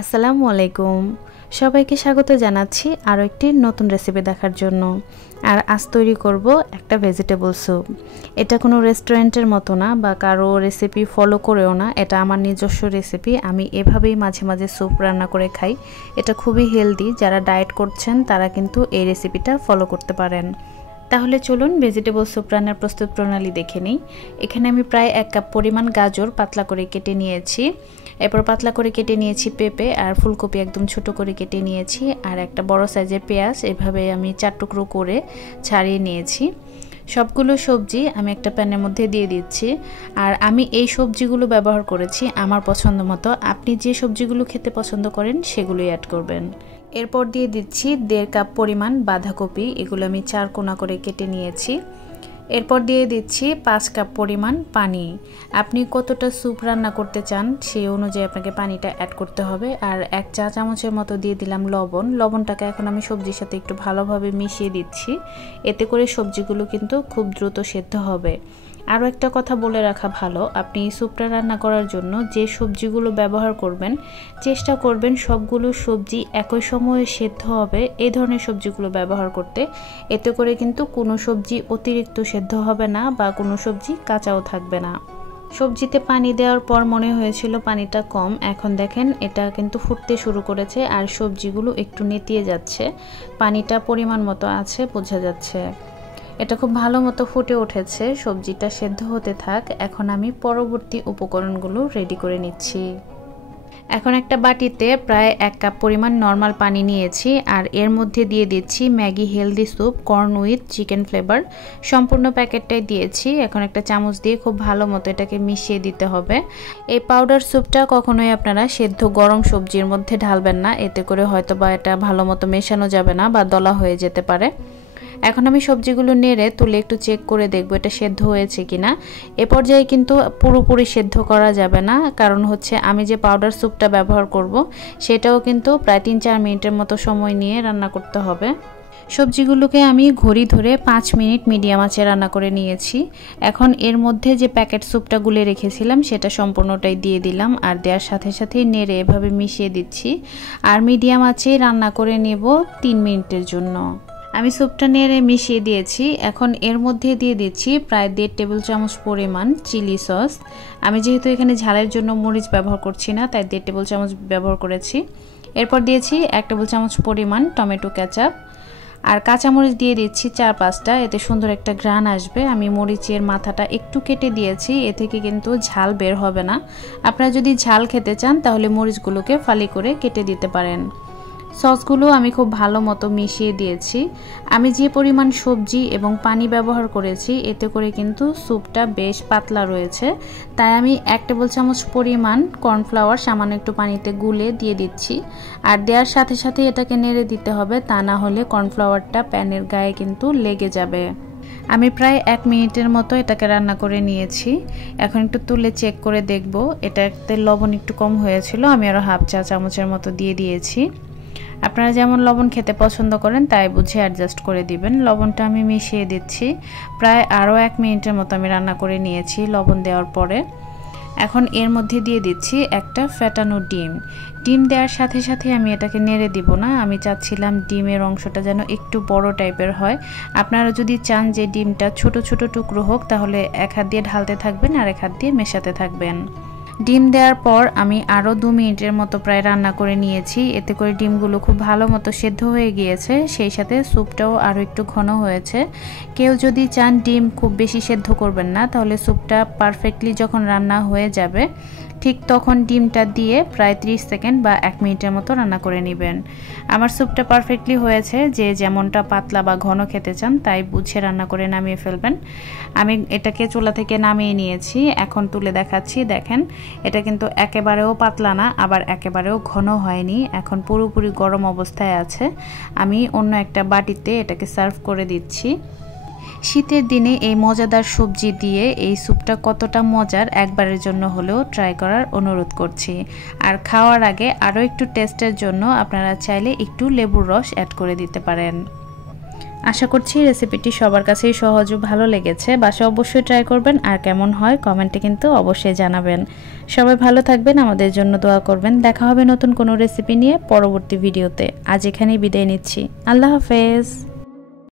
আসসালামু আলাইকুম সবাইকে স্বাগত জানাচ্ছি আরও একটি নতুন রেসিপি দেখার জন্য। আর আজ তৈরি করব একটা ভেজিটেবল স্যুপ। এটা কোনো রেস্টুরেন্টের মতো না বা কারো রেসিপি ফলো করেও না, এটা আমার নিজস্ব রেসিপি। আমি এভাবেই মাঝে মাঝে স্যুপ রান্না করে খাই। এটা খুবই হেলদি, যারা ডায়েট করছেন তারা কিন্তু এই রেসিপিটা ফলো করতে পারেন। তাহলে চলুন ভেজিটেবল স্যুপ রান্নার প্রস্তুত প্রণালী দেখে নিই। এখানে আমি প্রায় 1 কাপ পরিমাণ গাজর পাতলা করে কেটে নিয়েছি। এরপর পাতলা করে কেটে নিয়েছি পেঁপে আর ফুলকপি একদম ছোট করে কেটে নিয়েছি। আর একটা বড় সাইজের পেঁয়াজ এভাবে আমি 4 টুকরো করে ছাড়িয়ে নিয়েছি। সবগুলো সবজি আমি একটা প্যানের মধ্যে দিয়ে দিচ্ছি। আর আমি এই সবজিগুলো ব্যবহার করেছি আমার পছন্দ মতো। আপনি যে সবজিগুলো খেতে পছন্দ করেন সেগুলোই অ্যাড করবেন। এরপর দিয়ে দিচ্ছি 1.5 কাপ পরিমাণ বাঁধাকপি, এগুলো আমি 4 কোনা করে কেটে নিয়েছি। এরপর দিয়ে দিচ্ছি 5 কাপ পরিমাণ পানি। আপনি কতটা স্যুপ রান্না করতে চান সেই অনুযায়ী আপনাকে পানিটা অ্যাড করতে হবে। আর 1 চা চামচের মতো দিয়ে দিলাম লবণ। লবণটাকে এখন আমি সবজির সাথে একটু ভালোভাবে মিশিয়ে দিচ্ছি, এতে করে সবজিগুলো কিন্তু খুব দ্রুত সেদ্ধ হবে। আরও একটা কথা বলে রাখা ভালো, আপনি স্যুপটা রান্না করার জন্য যে সবজিগুলো ব্যবহার করবেন চেষ্টা করবেন সবগুলো সবজি একই সময়ে সেদ্ধ হবে এই ধরনের সবজিগুলো ব্যবহার করতে। এতে করে কিন্তু কোনো সবজি অতিরিক্ত সেদ্ধ হবে না বা কোনো সবজি কাঁচাও থাকবে না। সবজিতে পানি দেওয়ার পর মনে হয়েছিল পানিটা কম, এখন দেখেন এটা কিন্তু ফুটতে শুরু করেছে আর সবজিগুলো একটু নেতিয়ে যাচ্ছে। পানিটা পরিমাণ মতো আছে, বোঝা যাচ্ছে। এটা খুব ভালো মতো ফুটে উঠেছে, সবজিটা সেদ্ধ হতে থাক। এখন আমি পরবর্তী উপকরণগুলো রেডি করে নিচ্ছি। এখন একটা বাটিতে প্রায় 1 কাপ পরিমাণ নর্মাল পানি নিয়েছি আর এর মধ্যে দিয়ে দিচ্ছি Maggi healthy soup corn with chicken flavour. সম্পূর্ণ প্যাকেটটাই দিয়েছি। এখন একটা চামচ দিয়ে খুব ভালো মতো এটাকে মিশিয়ে দিতে হবে। এই পাউডার স্যুপটা কখনোই আপনারা সেদ্ধ গরম সবজির মধ্যে ঢালবেন না, এতে করে হয়তো বা এটা ভালো মতো মেশানো যাবে না বা দলা হয়ে যেতে পারে। এখন আমি সবজিগুলো নেড়ে তুলে একটু চেক করে দেখব এটা সেদ্ধ হয়েছে কিনা। এ পর্যায়ে কিন্তু পুরোপুরি সেদ্ধ করা যাবে না, কারণ হচ্ছে আমি যে পাউডার স্যুপটা ব্যবহার করব সেটাও কিন্তু প্রায় 3-4 মিনিটের মতো সময় নিয়ে রান্না করতে হবে। সবজিগুলোকে আমি ঘড়ি ধরে 5 মিনিট মিডিয়াম আঁচে রান্না করে নিয়েছি। এখন এর মধ্যে যে প্যাকেট স্যুপটা গুলে রেখেছিলাম সেটা সম্পূর্ণটাই দিয়ে দিলাম আর দেওয়ার সাথে সাথেই নেড়ে এভাবে মিশিয়ে দিচ্ছি। আর মিডিয়াম আঁচে রান্না করে নেব 3 মিনিটের জন্য। আমি স্যুপটা নেড়ে মিশিয়ে দিয়েছি। এখন এর মধ্যে দিয়ে দিচ্ছি প্রায় 1.5 টেবিল চামচ পরিমাণ চিলি সস। আমি যেহেতু এখানে ঝালের জন্য মরিচ ব্যবহার করছি না, তাই 1.5 টেবিল চামচ ব্যবহার করেছি। এরপর দিয়েছি 1 টেবিল চামচ পরিমাণ টমেটো কেচাপ আর কাঁচামরিচ দিয়ে দিচ্ছি 4-5টা, এতে সুন্দর একটা ঘ্রাণ আসবে। আমি মরিচের মাথাটা একটু কেটে দিয়েছি, এ থেকে কিন্তু ঝাল বের হবে না। আপনারা যদি ঝাল খেতে চান তাহলে মরিচগুলোকে ফালি করে কেটে দিতে পারেন। সসগুলো আমি খুব ভালো মতো মিশিয়ে দিয়েছি। আমি যে পরিমাণ সবজি এবং পানি ব্যবহার করেছি এতে করে কিন্তু স্যুপটা বেশ পাতলা রয়েছে, তাই আমি 1 টেবিল চামচ পরিমাণ কর্নফ্লাওয়ার সামান্য একটু পানিতে গুলে দিয়ে দিচ্ছি। আর দেওয়ার সাথে সাথে এটাকে নেড়ে দিতে হবে, তা না হলে কর্নফ্লাওয়ারটা প্যানের গায়ে কিন্তু লেগে যাবে। আমি প্রায় 1 মিনিটের মতো এটাকে রান্না করে নিয়েছি। এখন একটু তুলে চেক করে দেখব, এটাতে লবণ একটু কম হয়েছিল, আমি আরও 1/2 চা চামচের মতো দিয়ে দিয়েছি। আপনারা যেমন লবণ খেতে পছন্দ করেন তাই বুঝে অ্যাডজাস্ট করে দিবেন। লবণটা আমি মিশিয়ে দিচ্ছি। প্রায় আরও 1 মিনিটের মতো আমি রান্না করে নিয়েছি লবণ দেওয়ার পরে। এখন এর মধ্যে দিয়ে দিচ্ছি একটা ফ্যাটানো ডিম। ডিম দেওয়ার সাথে সাথে আমি এটাকে নেড়ে দিব না, আমি চাচ্ছিলাম ডিমের অংশটা যেন একটু বড় টাইপের হয়। আপনারা যদি চান যে ডিমটা ছোট ছোট টুকরো হোক তাহলে 1 হাত দিয়ে ঢালতে থাকবেন আর 1 হাত দিয়ে মেশাতে থাকবেন। ডিম দেওয়ার পর আমি আরও 2 মিনিটের মতো প্রায় রান্না করে নিয়েছি, এতে করে ডিমগুলো খুব ভালো মতো সেদ্ধ হয়ে গিয়েছে, সেই সাথে স্যুপটাও আরও একটু ঘন হয়েছে। কেউ যদি চান ডিম খুব বেশি সেদ্ধ করবেন না, তাহলে স্যুপটা পারফেক্টলি যখন রান্না হয়ে যাবে ঠিক তখন ডিমটা দিয়ে প্রায় 30 সেকেন্ড বা 1 মিনিটের মতো রান্না করে নেবেন। আমার স্যুপটা পারফেক্টলি হয়েছে, যে যেমনটা পাতলা বা ঘন খেতে চান তাই বুঝে রান্না করে নামিয়ে ফেলবেন। আমি এটাকে চুলা থেকে নামিয়ে নিয়েছি, এখন তুলে দেখাচ্ছি। দেখেন এটা কিন্তু একেবারেও পাতলা না, আবার একেবারেও ঘন হয়নি, এখন পুরোপুরি গরম অবস্থায় আছে। আমি অন্য একটা বাটিতে এটাকে সার্ভ করে দিচ্ছি। শীতের দিনে এই মজাদার সবজি দিয়ে এই স্যুপটা কতটা মজার একবারের জন্য হলেও ট্রাই করার অনুরোধ করছি। আর খাওয়ার আগে আরও একটু টেস্টের জন্য আপনারা চাইলে একটু লেবুর রস অ্যাড করে দিতে পারেন। আশা করছি রেসিপিটি সবার কাছেই সহজ ও ভালো লেগেছে। বাসায় অবশ্যই ট্রাই করবেন, আর কেমন হয় কমেন্টে কিন্তু অবশ্যই জানাবেন। সবাই ভালো থাকবেন, আমাদের জন্য দোয়া করবেন। দেখা হবে নতুন কোনো রেসিপি নিয়ে পরবর্তী ভিডিওতে। আজ এখানেই বিদায় নিচ্ছি। আল্লাহ হাফেজ।